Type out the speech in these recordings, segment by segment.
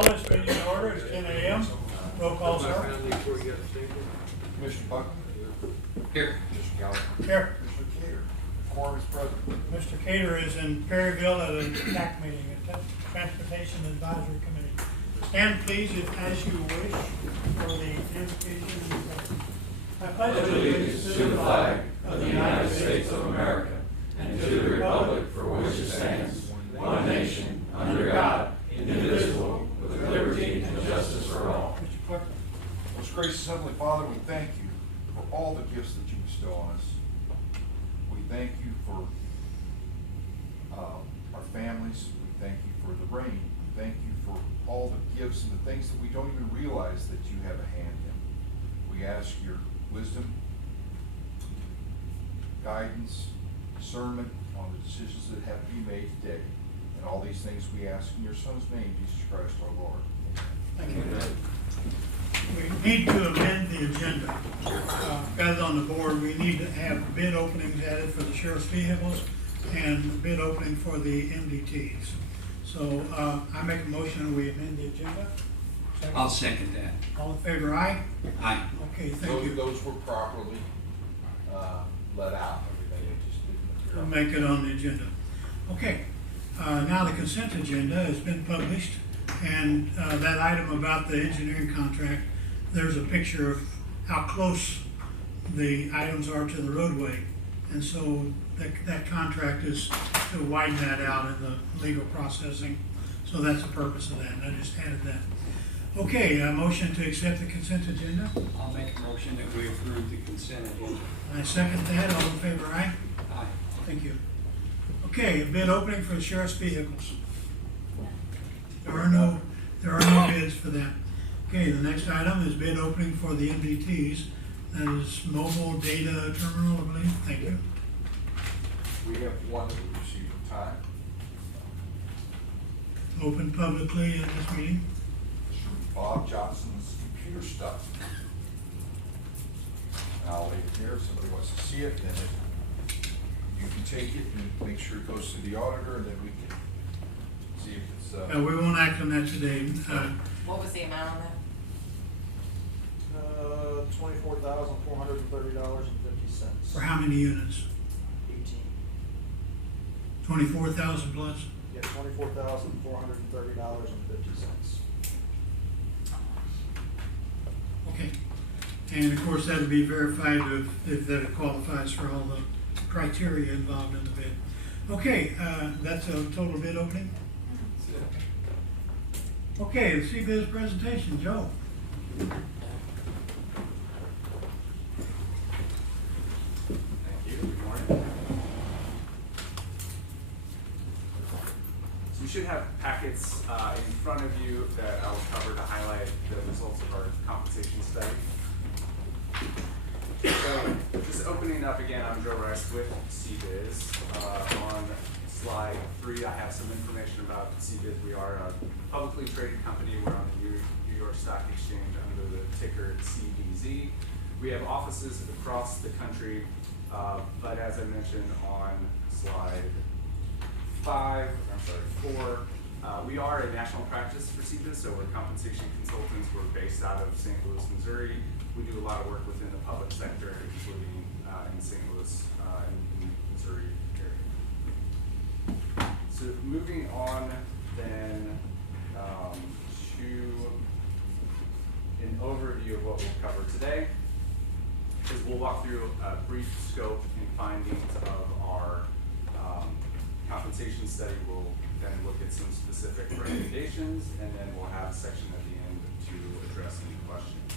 Call this meeting in order. It's 10 a.m. Roll call, sir. Commissioner Buckman? Here. Commissioner Gallagher? Here. Commissioner Cater? Quorum is present. Mr. Cater is in Perryville at a TAC meeting, a Transportation Advisory Committee. Stand please, if as you wish, for the invocation. I pledge allegiance to the flag of the United States of America and to the republic for which it stands, one nation, under God, indivisible, with liberty and justice for all. Mr. Clerk. Most gracious Heavenly Father, we thank you for all the gifts that you bestow on us. We thank you for our families. We thank you for the rain. We thank you for all the gifts and the things that we don't even realize that you have a hand in. We ask your wisdom, guidance, discernment on the decisions that have to be made today. And all these things we ask in your Son's name, Jesus Christ our Lord. Thank you. We need to amend the agenda. As on the board, we need to have bid openings added for the sheriff's vehicles and bid opening for the MDTs. So I make a motion we amend the agenda. Second. I'll second that. All in favor, aye? Aye. Okay, thank you. Those were properly let out. Everything just didn't We'll appear. make it on the agenda. Okay, now the consent agenda has been published, and that item about the engineering contract, there's a picture of how close the items are to the roadway. And so that contract is to widen that out in the legal processing. So that's the purpose of that, and I just added that. Okay, a motion to accept the consent agenda. I'll make a motion that we approve the consent agenda. I second that. All in favor, aye? Aye. Thank you. Okay, a bid opening for the sheriff's vehicles. There are no bids for that. Okay, the next item is bid opening for the MDTs. That is mobile data terminal, I believe. Thank you. We have one that we received in time. Open publicly in this meeting. This is from Bob Johnson's computer stuff. And I'll leave it here. If somebody wants to see it, then you can take it and make sure it goes to the auditor, and then we can see if it's. We won't act on that today. What was the amount on that? $24,430.50. For how many units? 18. 24,000 plus? Yeah, $24,430.50. Okay. And of course, that'll be verified if that it qualifies for all the criteria involved in the bid. Okay, that's a total bid opening? Okay, the CBIZ presentation, Joe. Thank you. Good morning. So you should have packets in front of you that I will cover to highlight the results of our compensation study. So just opening up again, I'm Joe Rice with CBIZ. On slide 3, I have some information about CBIZ. We are a publicly traded company. We're on the New York Stock Exchange under the ticker CBZ. We have offices across the country, but as I mentioned on slide 4, we are a national practice for CBIZ, so we're compensation consultants. We're based out of St. Louis, Missouri. We do a lot of work within the public sector, including in St. Louis and Missouri area. So moving on then to an overview of what we'll cover today, is we'll walk through a brief scope and findings of our compensation study. We'll then look at some specific recommendations, and then we'll have a section at the end to address any questions.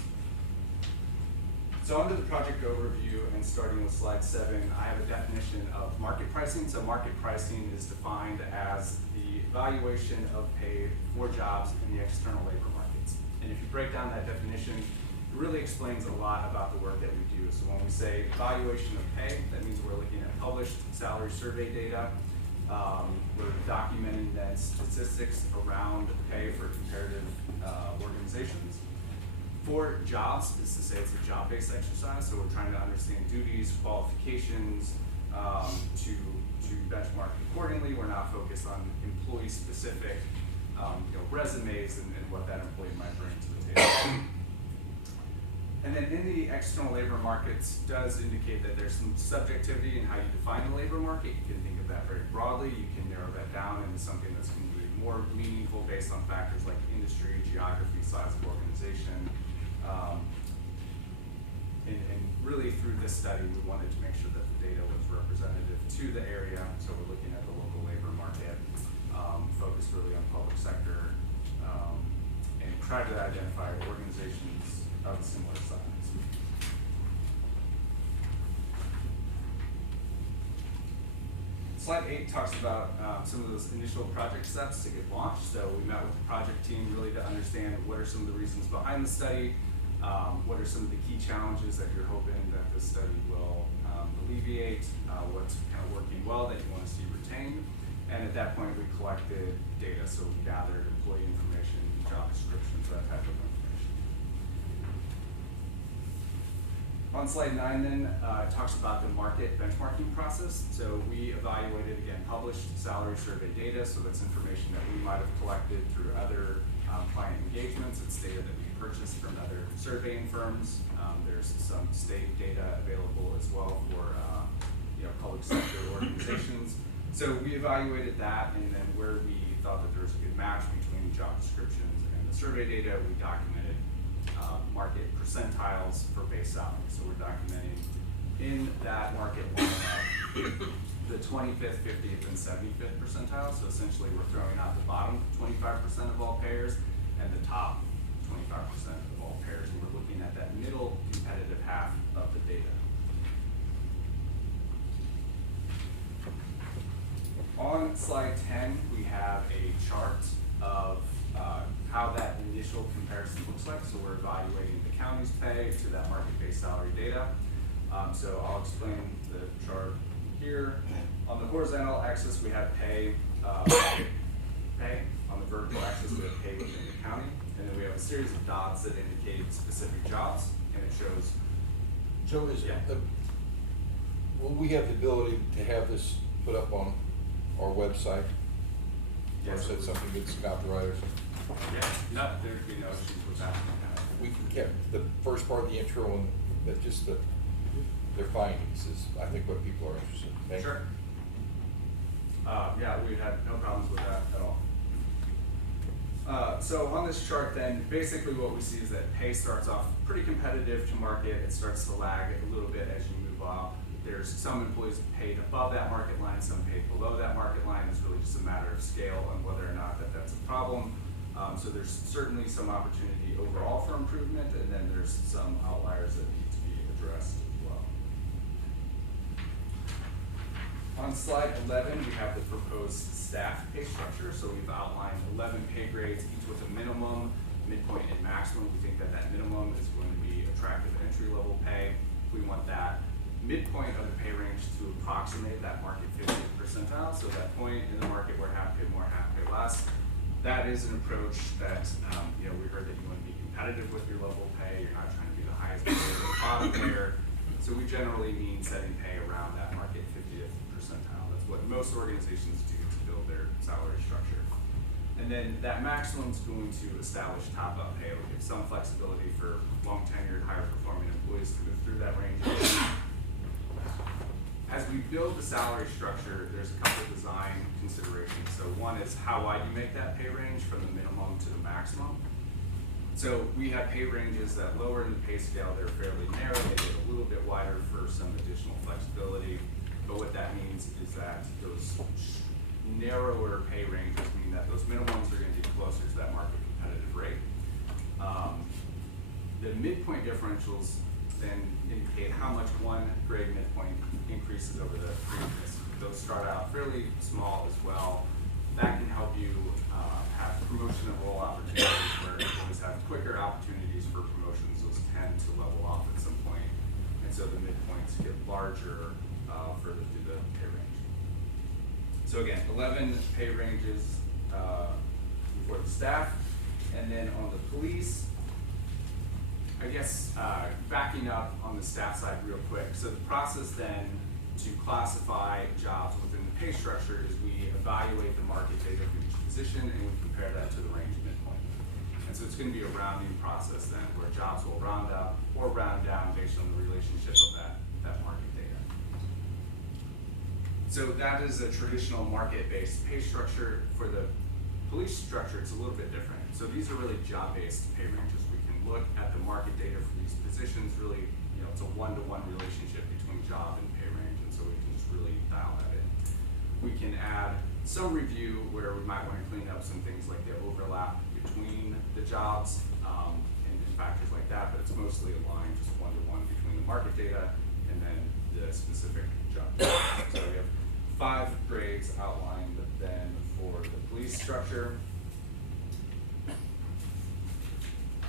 So under the project overview, and starting with slide 7, I have a definition of market pricing. So market pricing is defined as the valuation of pay for jobs in the external labor markets. And if you break down that definition, it really explains a lot about the work that we do. So when we say valuation of pay, that means we're looking at published salary survey data. We're documenting then statistics around pay for comparative organizations. For jobs is to say it's a job-based exercise, so we're trying to understand duties, qualifications, to benchmark accordingly. We're not focused on employee-specific resumes and what that employee might bring to the table. And then in the external labor markets does indicate that there's some subjectivity in how you define the labor market. You can think of that very broadly. You can narrow that down into something that's going to be more meaningful based on factors like industry, geography, size of organization. And really through this study, we wanted to make sure that the data was representative to the area. So we're looking at the local labor market, focused really on public sector, and tried to identify organizations of a similar size. Slide 8 talks about some of those initial project steps to get launched. So we met with the project team really to understand what are some of the reasons behind the study, what are some of the key challenges that you're hoping that this study will alleviate, what's kind of working well that you want to see retained. And at that point, we collected data. So we gathered employee information, job descriptions, that type of information. On slide 9 then, it talks about the market benchmarking process. So we evaluated, again, published salary survey data. So that's information that we might have collected through other client engagements. It's data that we purchased from other surveying firms. There's some state data available as well for public sector organizations. So we evaluated that, and then where we thought that there was a good match between job descriptions and the survey data, we documented market percentiles for base salary. So we're documenting in that market lineup the 25th, 50th, and 75th percentile. So essentially we're throwing out the bottom 25% of all payers and the top 25% of all payers. And we're looking at that middle competitive half of the data. On slide 10, we have a chart of how that initial comparison looks like. So we're evaluating the county's pay to that market-based salary data. So I'll explain the chart here. On the horizontal axis, we have pay. On the vertical axis, we have pay within the county. And then we have a series of dots that indicate specific jobs, and it shows. Joe, Yeah. Will we have the ability to have this put up on our website? Or Yes. is that something that's copyright or something? Yeah, no, there'd be no issues with that. We can keep the first part of the intro and that just their findings is, I think, what people are interested in. Thank you. Sure. Yeah, we had no problems with that at all. So on this chart then, basically what we see is that pay starts off pretty competitive to market. It starts to lag a little bit as you move up. There's some employees paid above that market line, some paid below that market line. It's really just a matter of scale and whether or not that's a problem. So there's certainly some opportunity overall for improvement, and then there's some outliers that need to be addressed as well. On slide 11, we have the proposed staff pay structure. So we've outlined 11 pay grades, each with a minimum, midpoint, and maximum. We think that that minimum is going to be attractive entry-level pay. We want that midpoint of the pay range to approximate that market 50th percentile. So that point in the market where half pay more, half pay less. That is an approach that, we heard that you want to be competitive with your level of pay. You're not trying to be the highest payer or the bottom payer. So we generally mean setting pay around that market 50th percentile. That's what most organizations do to build their salary structure. And then that maximum is going to establish top-up pay. It'll give some flexibility for long-tenured, higher-performing employees to move through that range. As we build the salary structure, there's a couple of design considerations. So one is how wide you make that pay range from the minimum to the maximum. So we have pay ranges that lower in the pay scale, they're fairly narrow, they get a little bit wider for some additional flexibility. But what that means is that those narrower pay ranges mean that those minimums are going to be closer to that market competitive rate. The midpoint differentials then indicate how much one grade midpoint increases over the previous. Those start out fairly small as well. That can help you have promotion and role opportunities where employees have quicker opportunities for promotions. Those tend to level off at some point. And so the midpoints get larger further through the pay range. So again, 11 pay ranges for the staff. And then on the police, I guess backing up on the staff side real quick. So the process then to classify jobs within the pay structure is we evaluate the market data for each of the position, and we compare that to the range midpoint. And so it's gonna be a rounding process then, where jobs will round up or round down based on the relationship of that market data. So that is a traditional market-based pay structure. For the police structure, it's a little bit different. So these are really job-based pay ranges. We can look at the market data for these positions, really, it's a one-to-one relationship between job and pay range, and so we can just really dial that in. We can add some review where we might want to clean up some things like the overlap between the jobs, and factors like that, but it's mostly aligned just one-to-one between the market data and then the specific job. So we have 5 grades outlined then for the police structure.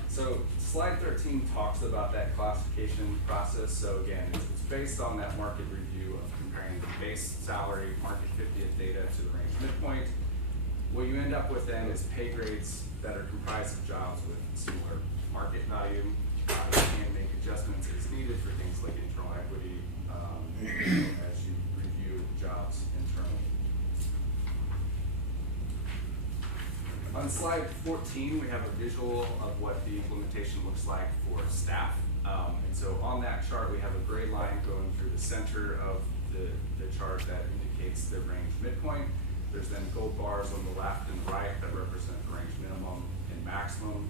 So slide 13 talks about that classification process. So again, it's based on that market review of comparing the base salary, market 50th data to the range midpoint. What you end up with then is pay grades that are comprised of jobs with similar market value. You can make adjustments as needed for things like internal equity as you review jobs internally. On slide 14, we have a visual of what the implementation looks like for staff. And so on that chart, we have a gray line going through the center of the chart that indicates the range midpoint. There's then gold bars on the left and the right that represent the range minimum and maximum.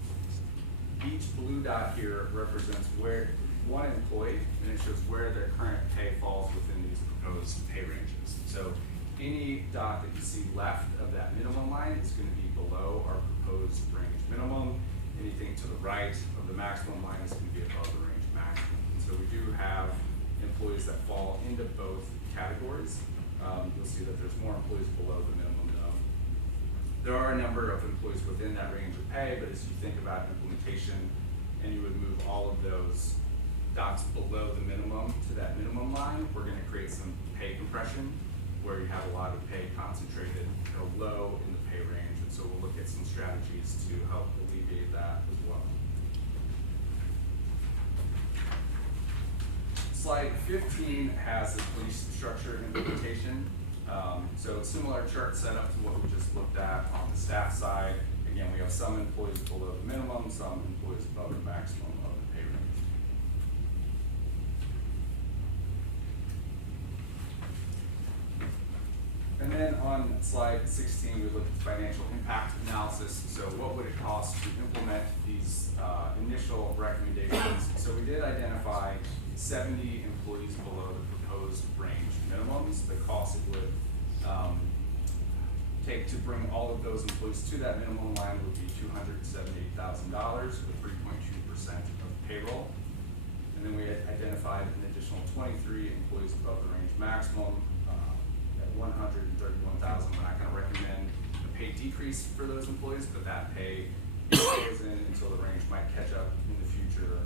Each blue dot here represents where one employee, and it shows where their current pay falls within these proposed pay ranges. So any dot that you see left of that minimum line is going to be below our proposed range minimum. Anything to the right of the maximum line is going to be above the range maximum. And so we do have employees that fall into both categories. You'll see that there's more employees below the minimum though. There are a number of employees within that range of pay, but as you think about implementation and you would move all of those dots below the minimum to that minimum line, we're going to create some pay compression where you have a lot of pay concentrated low in the pay range. And so we'll look at some strategies to help alleviate that as well. Slide 15 has the police structure implementation. So similar chart setup to what we just looked at on the staff side. Again, we have some employees below the minimum, some employees above the maximum of the pay range. And then on slide 16, we look at the financial impact analysis. So what would it cost to implement these initial recommendations? So we did identify 70 employees below the proposed range minimums. The cost it would take to bring all of those employees to that minimum line would be $278,000 with 3.2% of payroll. And then we had identified an additional 23 employees above the range maximum at $131,000. We're not going to recommend a pay decrease for those employees, but that pay goes in until the range might catch up in the future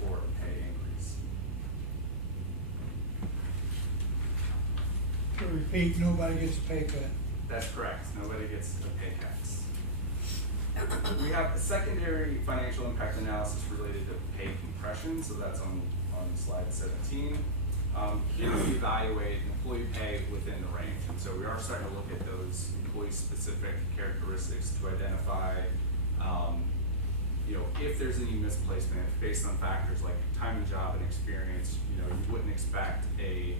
for a pay increase. To repeat, nobody gets a pay cut. That's correct. Nobody gets a pay cuts. We have a secondary financial impact analysis related to pay compression, so that's on slide 17. Here we evaluate employee pay within the range, and so we are starting to look at those employee-specific characteristics to identify, if there's any misplacement based on factors like time and job and experience. You wouldn't expect a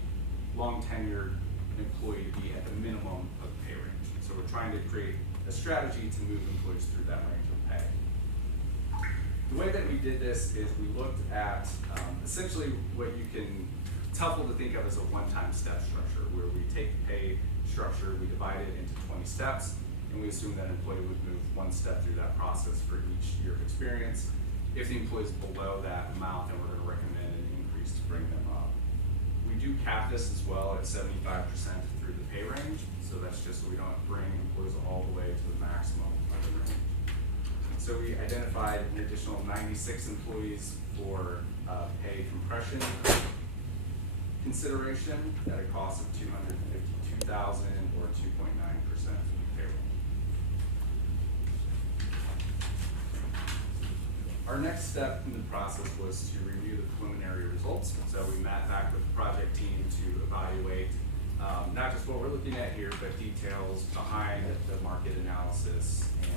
long-tenured employee to be at the minimum of the pay range. So we're trying to create a strategy to move employees through that range of pay. The way that we did this is we looked at essentially what you can, it's helpful to think of as a one-time step structure where we take the pay structure, we divide it into 20 steps, and we assume that an employee would move one step through that process for each year of experience. If the employee is below that amount, then we're going to recommend an increase to bring them up. We do cap this as well at 75% through the pay range, so that's just so we don't bring employees all the way to the maximum of the range. So we identified an additional 96 employees for pay compression consideration at a cost of $252,000 or 2.9% of payroll. Our next step in the process was to review the preliminary results. So we met back with the project team to evaluate not just what we're looking at here, but details behind the market analysis and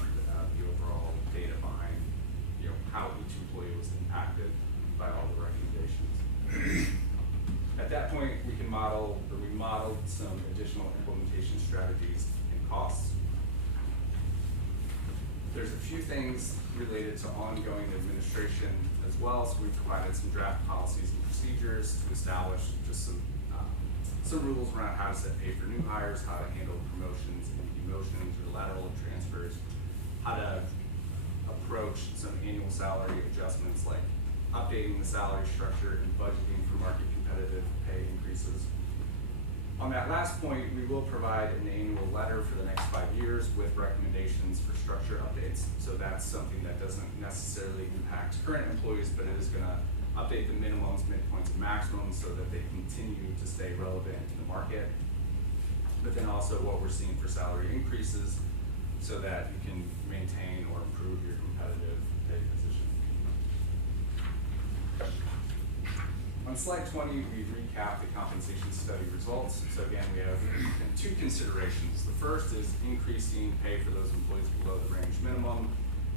the overall data behind, you know, how each employee was impacted by all the recommendations. At that point, we modeled some additional implementation strategies and costs. There's a few things related to ongoing administration as well, so we provided some draft policies and procedures to establish just some rules around how to set pay for new hires, how to handle promotions and demotions or lateral transfers, how to approach some annual salary adjustments like updating the salary structure and budgeting for market competitive pay increases. On that last point, we will provide an annual letter for the next 5 years with recommendations for structure updates. So that's something that doesn't necessarily impact current employees, but it is gonna update the minimums, midpoints, and maximums so that they continue to stay relevant in the market. But then also what we're seeing for salary increases so that you can maintain or improve your competitive pay position. On slide 20, we recap the compensation study results. So again, we have two considerations. The first is increasing pay for those employees below the range minimum.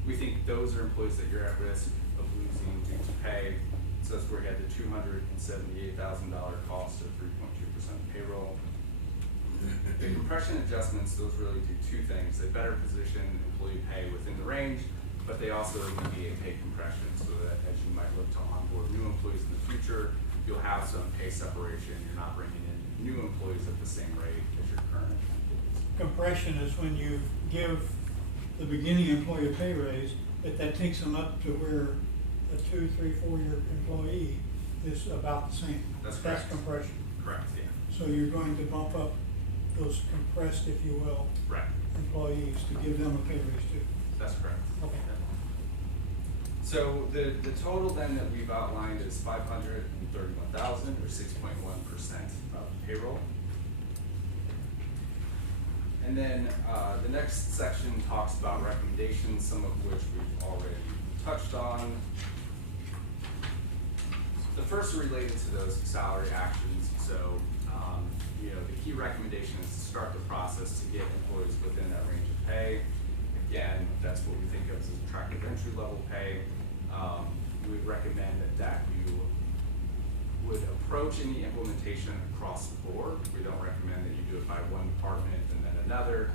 We think those are employees that you're at risk of losing due to pay. So that's where we had the $278,000 cost of 3.2% payroll. The compression adjustments, those really do two things. They better position employee pay within the range, but they also alleviate pay compression so that as you might look to onboard new employees in the future, you'll have some pay separation. You're not bringing in new employees at the same rate as your current employees. Compression is when you give the beginning employee a pay raise, but that takes them up to where a 2, 3, 4-year employee is about the same. That's correct. That's compression. Correct, yeah. So you're going to bump up those compressed, if you will, Right. employees to give them a pay raise too. That's correct. Okay. So the total then that we've outlined is 531,000 or 6.1% of payroll. And then the next section talks about recommendations, some of which we've already touched on. The first are related to those salary actions. So, you know, the key recommendation is to start the process to get employees within that range of pay. Again, that's what we think of as attractive entry level pay. We would recommend that you would approach any implementation across the board. We don't recommend that you do it by one department and then another,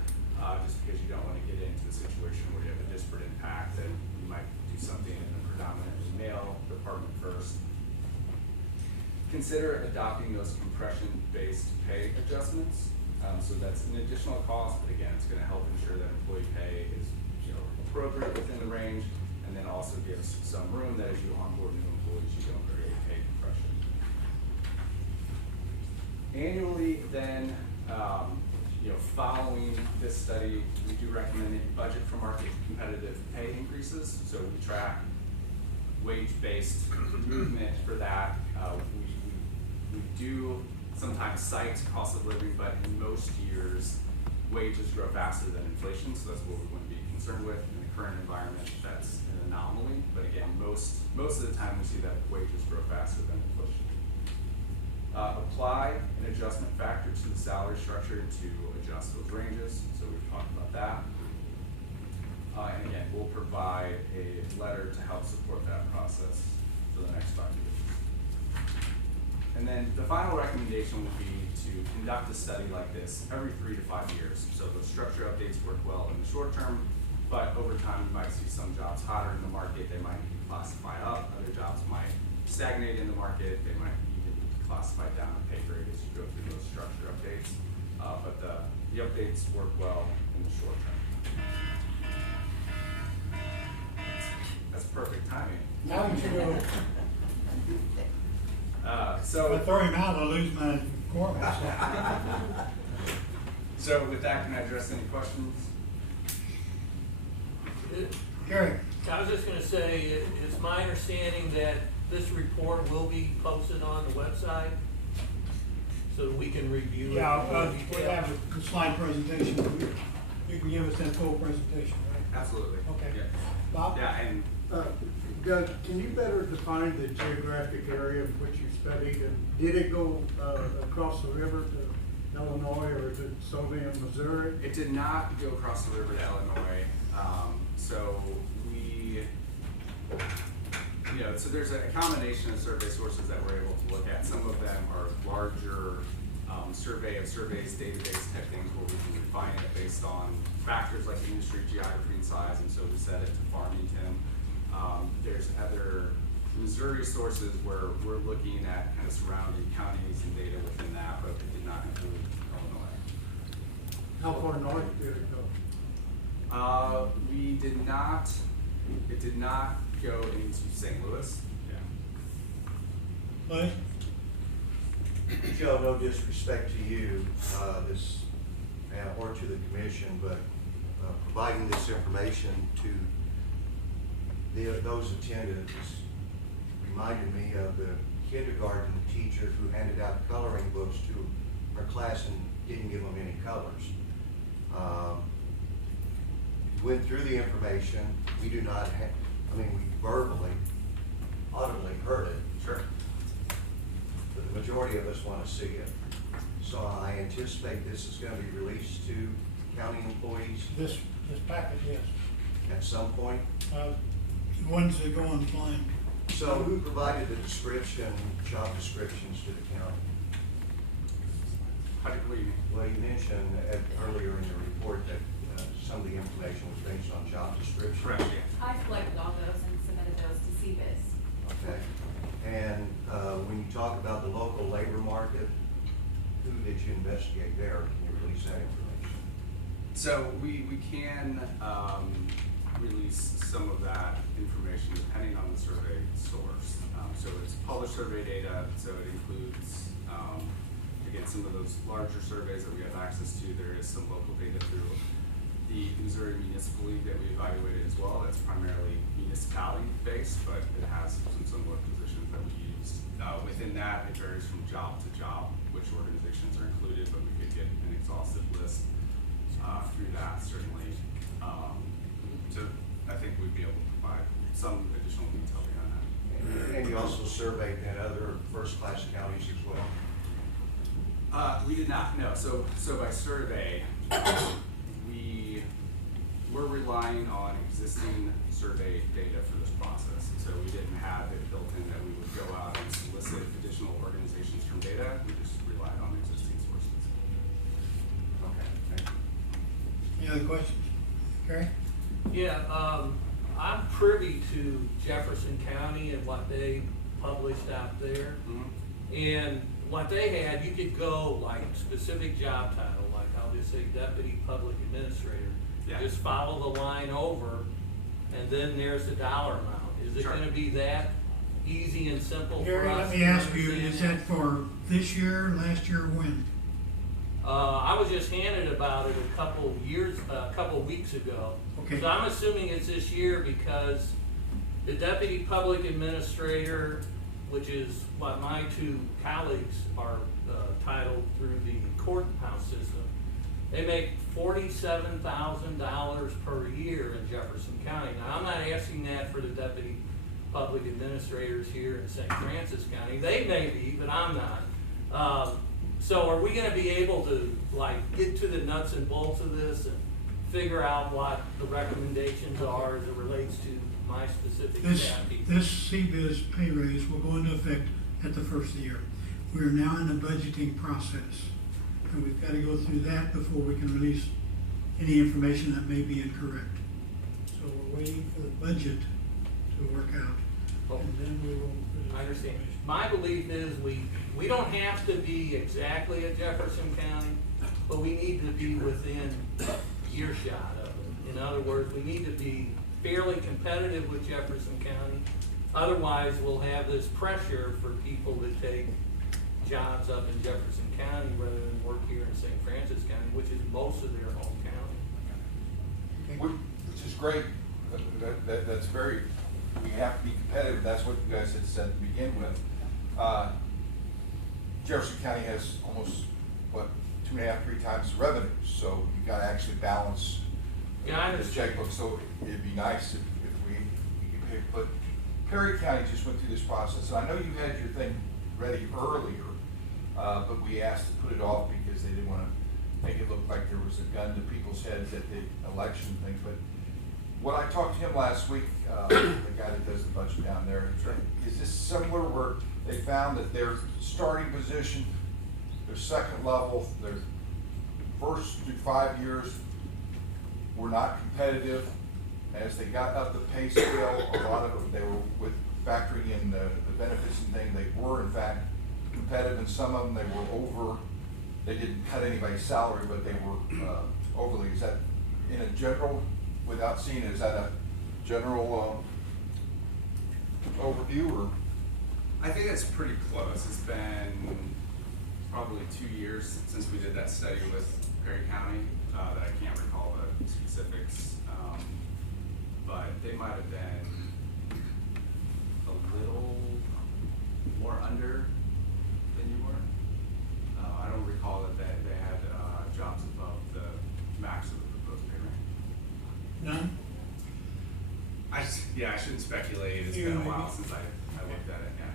just because you don't want to get into a situation where you have a disparate impact and you might do something in a predominantly male department first. Consider adopting those compression-based pay adjustments. So that's an additional cost, but again, it's going to help ensure that employee pay is, you know, appropriate within the range, and then also gives some room that as you onboard new employees, you don't create pay compression. Annually, then, you know, following this study, we do recommend that you budget for market competitive pay increases. So we track wage-based movement for that. We do sometimes cite cost of living, but in most years, wages grow faster than inflation, so that's what we want to be concerned with. In the current environment, that's an anomaly, but again, most of the time we see that wages grow faster than inflation. Apply an adjustment factor to the salary structure to adjust those ranges, so we've talked about that. And again, we'll provide a letter to help support that process for the next 5 years. And then the final recommendation would be to conduct a study like this every 3 to 5 years. So those structure updates work well in the short term, but over time you might see some jobs hotter in the market, they might need to classify up, other jobs might stagnate in the market, they might even need to classify down a pay grade as you go through those structure updates. But the updates work well in the short term. That's perfect timing. Now you should go, So if I throw him out, I'll lose my quorum. So with that, can I address any questions? Gary, I was just gonna say, it's my understanding that this report will be posted on the website, so that we can review it. yeah, in more we detail. have a slide presentation. You can give us that full presentation, right? Absolutely. Okay. Yeah. Bob? Yeah, and Doug, can you better define the geographic area in which you studied, and did it go across the river to Illinois, or is it solely in Missouri? It did not go across the river to Illinois, so we, so there's a combination of survey sources that we're able to look at. Some of them are larger survey of surveys, database type things where we can refine it based on factors like industry, geography, and size, and so we set it to Farmington. There's other Missouri sources where we're looking at kind of surrounding counties and data within that, but it did not include Illinois. How far north did it go? We did not, it did not go into St. Louis. Yeah. But Joe, no disrespect to you, or to the commission, but providing this information to those attendants reminded me of the kindergarten teacher who handed out coloring books to her class and didn't give them any colors. Went through the information. We do not have, we verbally, audibly heard it. Sure. But the majority of us want to see it. So I anticipate this is going to be released to county employees this package, yes. at some point. The ones that go online. So who provided the description, job descriptions to the county? What do you mean? Well, you mentioned earlier in the report that some of the information was based on job descriptions. Correct, yeah. I collected all those and submitted those to CBIZ. Okay. And when you talk about the local labor market, who did you investigate there? Can you release that information? So we can release some of that information depending on the survey source. So it's published survey data, so it includes, again, some of those larger surveys that we have access to. There is some local data through the Missouri Municipal League that we evaluated as well. That's primarily municipality based, but it has some similar positions that we use. Within that, it varies from job to job, which organizations are included, but we could get an exhaustive list through that certainly. So I think we'd be able to provide some additional detail beyond that. And you also surveyed then other first-class counties as well? We did not, no. So by survey, we're relying on existing survey data for this process. So we didn't have it built in that we would go out and solicit additional organizations from data. We just relied on existing sources. Okay, thank you. Any other questions? Gary? Yeah, I'm privy to Jefferson County and what they published out there. Mm-hmm. And what they had, you could go like specific job title, like I'll just say Deputy Public Administrator. Yeah. Just follow the line over, and then there's the dollar amount. Is it Sure. gonna be that easy and simple for Gary, us? let me to ask you, understand is that for this year, last year, when? I was just handed about it a couple weeks ago. Okay. So I'm assuming it's this year because the Deputy Public Administrator, which is what my two colleagues are titled through the courthouse system, they make $47,000 per year in Jefferson County. Now, I'm not asking that for the Deputy Public Administrators here in St. Francis County. They may be, but I'm not. So are we gonna be able to like get to the nuts and bolts of this and figure out what the recommendations are as it relates to my specific staff people? This CBIZ pay raise will go into effect at the first of the year. We are now in the budgeting process, and we've got to go through that before we can release any information that may be incorrect. So we're waiting for the budget to work out, and then we will. I understand. My belief is we don't have to be exactly at Jefferson County, but we need to be within earshot of it. In other words, we need to be fairly competitive with Jefferson County. Otherwise, we'll have this pressure for people to take jobs up in Jefferson County rather than work here in St. Francis County, which is most of their home county. Which is great. That's very, we have to be competitive. That's what you guys had said to begin with. Jefferson County has almost, 2.5, 3 times the revenue. So you gotta actually balance Yeah, I the understand. checkbook. So it'd be nice if we could pick, but Perry County just went through this process. And I know you had your thing ready earlier, but we asked to put it off because they didn't wanna make it look like there was a gun to people's heads at the election thing. But when I talked to him last week, the guy that does the budget down there, is this similar where they found that their starting position, their second level, their first through 5 years were not competitive? As they got up the pay scale, a lot of them, they were with factoring in the benefits and things, they were in fact competitive, and some of them, they were over, they didn't cut anybody's salary, but they were overly. Is that in a general, without seeing it, is that a general overview, or? I think it's pretty close. It's been probably 2 years since we did that study with Perry County, that I can't recall the specifics. But they might have been a little more under than you were. I don't recall that they had jobs above the max of the proposed pay range. None? I shouldn't speculate. It's You been a maybe. while since I looked at it, yeah.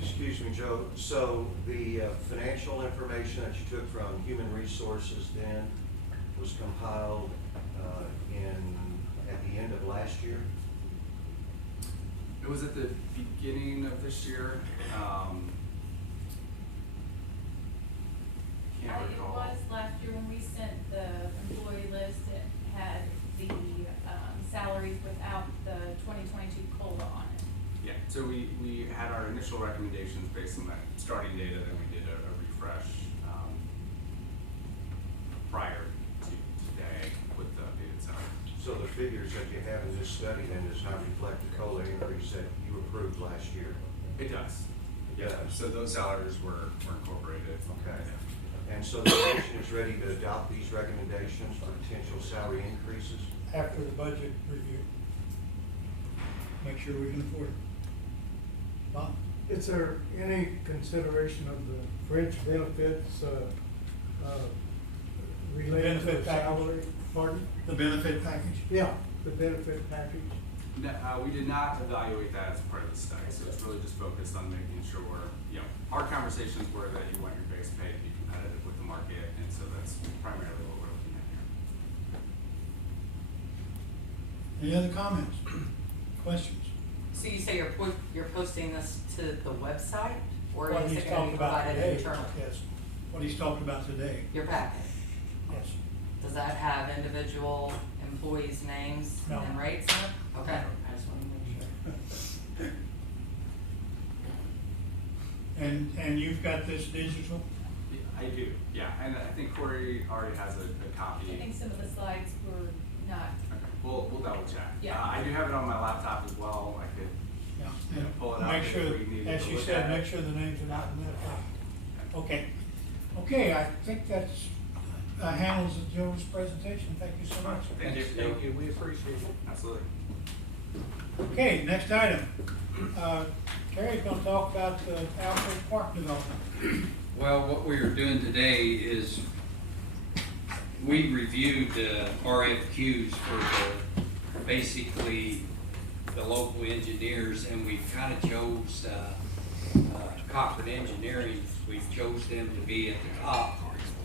Excuse me, Joe, so the financial information that you took from Human Resources then was compiled at the end of last year? It was at the beginning of this year. Can't It recall. was last year when we sent the employee list, it had the, salaries without the 2022 COLA on it. Yeah, so we had our initial recommendations based on that starting data, then we did a refresh prior to today with the updated salary. So the figures that you have in this study then does not reflect the COLA increase that you approved last year? It does. It Yeah, does. so those salaries were incorporated. Okay. And so the commission is ready to adopt these recommendations for potential salary increases? After the budget review. Make sure we can afford it. Bob? Is there any consideration of the fringe benefits, related to Benefit the package. salary? Pardon? The benefit package? Yeah, the benefit package. No, we did not evaluate that as part of the study, so it's really just focused on making sure, our conversations were that you want your base pay to be competitive with the market, and so that's primarily what we're looking at here. Any other comments? Questions? So you say you're posting this to the website, or What is he's it gonna talked be about provided today, internally? yes. What he's talked about today, Your packet, yes. does that have individual employees' names No. and rates in it? Okay, I just wanted to make sure. And you've got this digital? I do, yeah, and I think Corey already has a copy. I think some of the slides were not, Okay, we'll double check. Yeah. I do have it on my laptop as well, I could, Yeah. pull it out Make if sure, we needed as to you look said, at make it. sure the names are not in that file. Okay. Okay, I think that's, handles Joe's presentation. Thank you so much. Thank you. Thank you, we appreciate it. Absolutely. Okay, next item. Terry's gonna talk about the Alfred Park development. Well, what we are doing today is we reviewed RFQs for basically the local engineers, and we kind of chose Cochran Engineering. We chose them to be at the top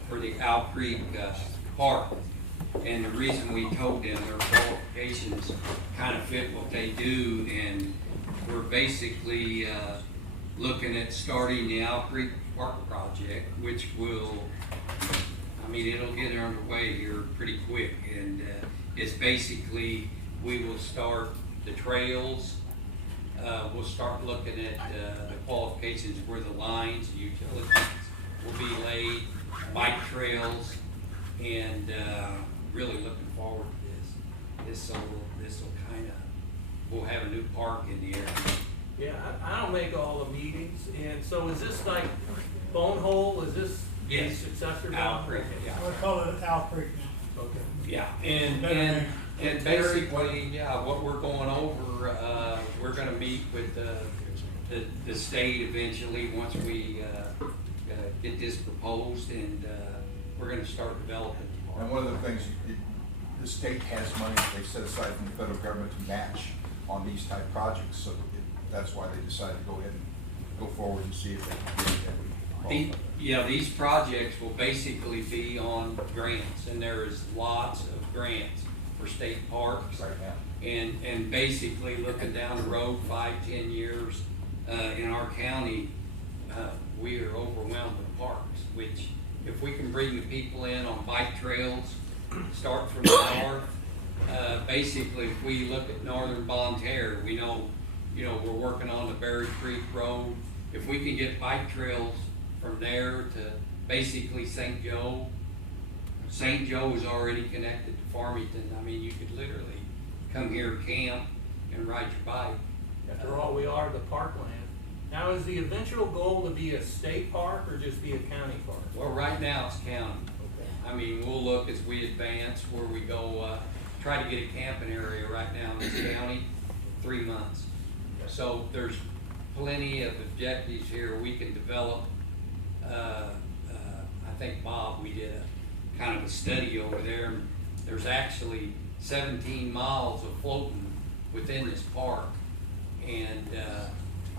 for the Owl Creek Park. And the reason we told them their qualifications kind of fit what they do, and we're basically looking at starting the Owl Creek Park project, which will, it'll get underway here pretty quick. And it's basically, we will start the trails, we'll start looking at the qualifications where the lines, utilities will be laid, bike trails, and really looking forward to this. This will kind of, we'll have a new park in the area. Yeah, I don't make all the meetings, and so is this like Bone Hole, is this the Yes. successor? to Owl Bone Creek, Hole? yeah. We'll call it Owl Creek now. Okay. Yeah, Better name. and basically, yeah, what we're going over, we're gonna meet with the state eventually, once we get this proposed, and we're gonna start developing tomorrow. And one of the things, the state has money they set aside from the federal government to match on these type projects, so that's why they decided to go ahead and go forward and see if they can get it. Yeah, these projects will basically be on grants, and there is lots of grants for state parks. Right now. And basically looking down the road 5-10 years, in our county, we are overwhelmed with parks, which if we can bring the people in on bike trails, start from the north, basically if we look at northern Bonne Terre, we know, we're working on the Berry Creek Road. If we can get bike trails from there to basically St. Joe. St. Joe is already connected to Farmington. I mean, you could literally come here, camp, and ride your bike. After all, we are the parkland. Now, is the eventual goal to be a state park or just be a county park? Well, right now it's county. Okay. I mean, we'll look as we advance where we go, try to get a camping area right now in this county, 3 months. So there's plenty of objectives here we can develop. I think, Bob, we did a kind of a study over there. And there's actually 17 miles of floating within this park. And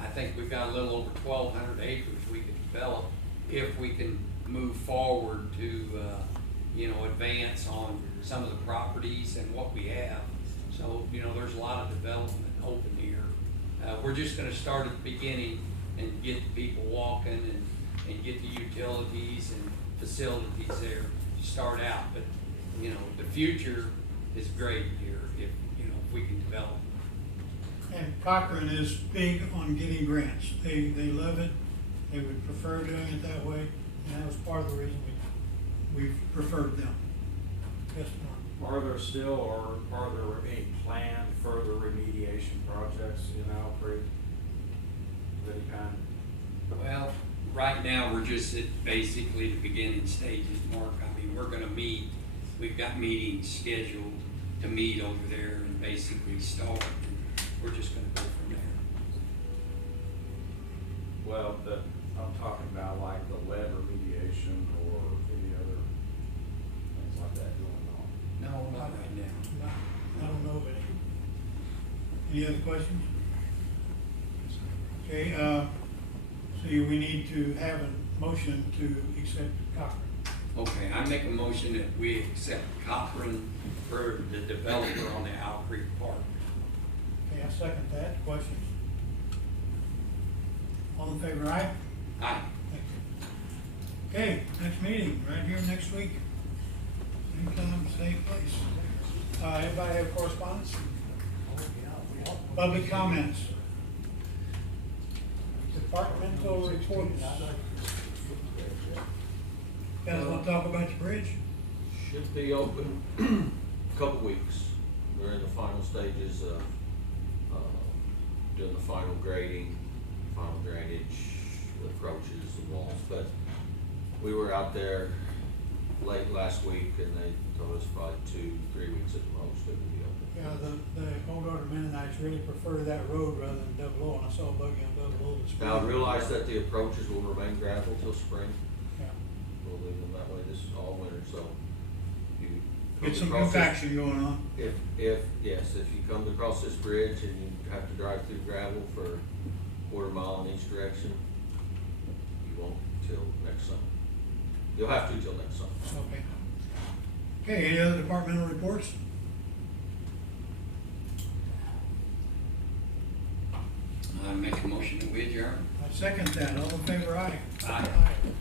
I think we've got a little over 1,200 acres we could develop if we can move forward to, advance on some of the properties and what we have. So, there's a lot of development open here. We're just gonna start at the beginning and get people walking and get the utilities and facilities there to start out. But, the future is great here if we can develop. And Cochrane is big on getting grants. They love it. They would prefer doing it that way, and that was part of the reason we've preferred them. Yes, Mark? Are there still, or are there any planned further remediation projects in Owl Creek of any kind? Well, right now, we're just at basically the beginning stages, Mark. I mean, we're gonna meet, we've got meetings scheduled to meet over there and basically start, and we're just gonna go from there. Well, I'm talking about like the lead remediation or any other things like that going on. No, not right now. I don't know of any. Any other questions? Okay, so we need to have a motion to accept Cochrane. Okay, I make a motion that we accept Cochrane for the developer on the Owl Creek Park. Okay, I second that. Questions? All in favor, aye? Aye. Thank you. Okay, next meeting, right here next week. Same time, same place. Everybody have correspondence? Public comments? Departmental reports? Guys want to talk about the bridge? Should be open a couple weeks. We're in the final stages of doing the final grading, final drainage, the approaches, the walls. But we were out there late last week and they told us probably 2-3 weeks at the most it would be open. Yeah, the Old Order Mennonites really prefer that road rather than double O, and I saw a buggy on double O this Now morning. realize that the approaches will remain gravel till spring. Yeah. We'll leave them that way this all winter, so you Get some across this- compaction going on. If you come across this bridge and you have to drive through gravel for a quarter mile in each direction, you won't till next summer. You'll have to till next summer. Okay. Okay, any other departmental reports? I make a motion that we adjourn. I second that. All in favor, aye? Aye. Aye.